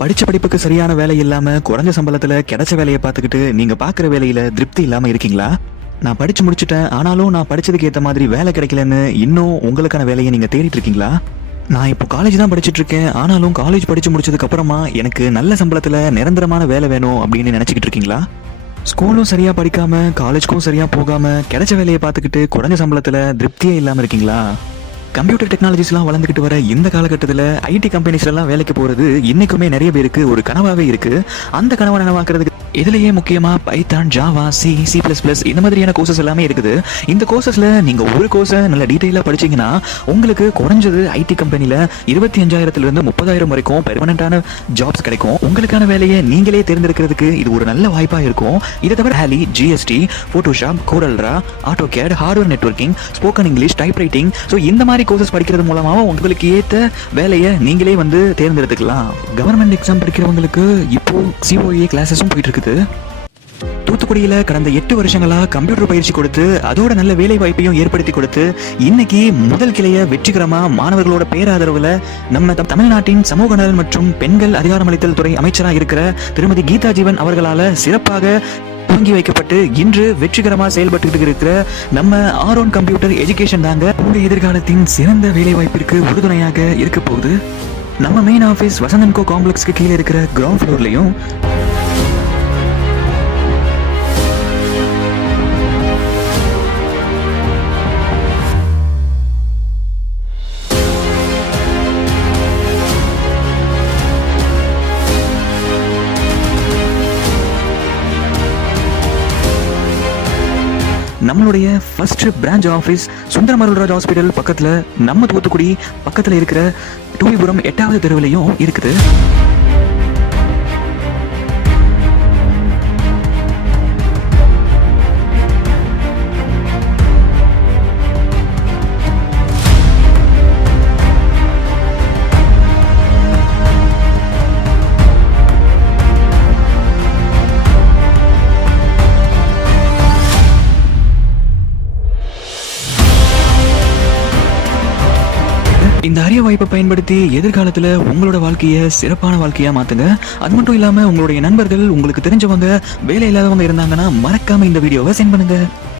படிச்ச படிப்புக்கு சரியான வேலை இல்லாம குறைஞ்ச சம்பளத்துல கிடைச்ச வேலையை பார்த்துக்கிட்டு நீங்க பாக்குற வேலையில திருப்தி இல்லாம இருக்கீங்களா? நான் படிச்சு முடிச்சிட்டேன், ஆனாலும் நான் படிச்சதுக்கு ஏத்த மாதிரி வேலை கிடைக்கலன்னு இன்னும் உங்களுக்கான வேலையை நீங்க தேடிட்டு இருக்கீங்களா? நான் இப்போ காலேஜ் தான் படிச்சுட்டு இருக்கேன், ஆனாலும் காலேஜ் படிச்சு முடிச்சதுக்கு அப்புறமா எனக்கு நல்ல சம்பளத்துல நிரந்தரமான வேலை வேணும் அப்படின்னு நினைச்சுக்கிட்டு இருக்கீங்களா? ஸ்கூலும் சரியா படிக்காம காலேஜ்க்கும் சரியா போகாம கிடைச்ச வேலையை பார்த்துக்கிட்டு குறைஞ்ச சம்பளத்துல திருப்தியே இல்லாம இருக்கீங்களா? கம்ப்யூட்டர் டெக்னாலஜிஸ்லாம் வளர்ந்துகிட்டு வர இந்த காலகட்டத்தில் ஐடி கம்பெனிஸ்லாம் வேலைக்கு போறது இன்னைக்குமே நிறைய பேருக்கு ஒரு கனவாவே இருக்கு. அந்த கனவை நனவாக்குறதுக்கு இதுலயே முக்கியமா பைத்தான், ஜாவா, சி++, இந்த மாதிரியான கோர்சஸ் எல்லாமே இருக்குது. இந்த கோர்சஸ்ல நீங்க ஒரு கோர்ஸை நல்ல டீடைலா படிச்சீங்கன்னா உங்களுக்கு குறைஞ்சது ஐடி கம்பெனில 25,000 இருந்து 30,000 வரைக்கும் பெர்மனன்டான ஜாப்ஸ் கிடைக்கும். உங்களுக்கான வேலையை நீங்களே தேர்ந்தெடுக்கிறதுக்கு இது ஒரு நல்ல வாய்ப்பா இருக்கும். இதை தவிர ஹேலி, GST, Photoshop, CorelDRAW, AutoCAD, hardware networking, spoken English, type writing, so இந்த மாதிரி கோர்சஸ் படிக்கிறது மூலமா உங்களுக்கு ஏற்ற வேலையை நீங்களே தேர்ந்தெடுத்துக்கலாம். கவர்மெண்ட் எக்ஸாம் படிக்கிறவங்களுக்கு இப்போ சிஓஏ கிளாஸஸும் போயிட்டு இருக்குது. தூத்துக்குடியில கடந்த 8 வருஷங்களா கம்ப்யூட்டர் பயிற்சி கொடுத்து அதோட நல்ல வேலை வாய்ப்பையும் ஏற்படுத்தி கொடுத்து இன்னைக்கு முதல் கிளைய வெற்றிகரமா மாணவர்களோட பேராதரவுல நம்ம தமிழ்நாட்டின் சமூக நலன் மற்றும் பெண்கள் அதிகாரமளித்தல் துறை அமைச்சராக இருக்கிற திருமதி கீதா ஜீவன் அவர்களால சிறப்பாக துவங்கி வைக்கப்பட்டு இன்று வெற்றிகரமா செயல்பட்டு இருக்கிற நம்ம ஆரோன் கம்ப்யூட்டர் எஜுகேஷன் தாங்க உங்க எதிர்காலத்தின் சிறந்த வேலை வாய்ப்பிற்கு உறுதுணையாக இருக்க போகுது. நம்ம மெயின் ஆபீஸ் வசந்தன் கோ காம்ப்ளெக்ஸ்க்கு கீழே இருக்கிற கிரவுண்ட் ஃப்ளோர்லயும் நம்மளுடைய ஃபர்ஸ்ட் பிரான்ச் ஆஃபீஸ் சுந்தரமருள்ராஜ் ஹாஸ்பிட்டல் பக்கத்துல நம்ம தூத்துக்குடி பக்கத்துல இருக்கிற டூவிபுரம் 8வது தெருவிலையும் இருக்குது. இந்த அரிய வாய்ப்பை பயன்படுத்தி எதிர்காலத்துல உங்களோட வாழ்க்கையை சிறப்பான வாழ்க்கையா மாத்துங்க. அது மட்டும் இல்லாம உங்களுடைய நண்பர்கள், உங்களுக்கு தெரிஞ்சவங்க வேலை இல்லாதவங்க இருந்தாங்கன்னா மறக்காம இந்த வீடியோவை சென்ட் பண்ணுங்க.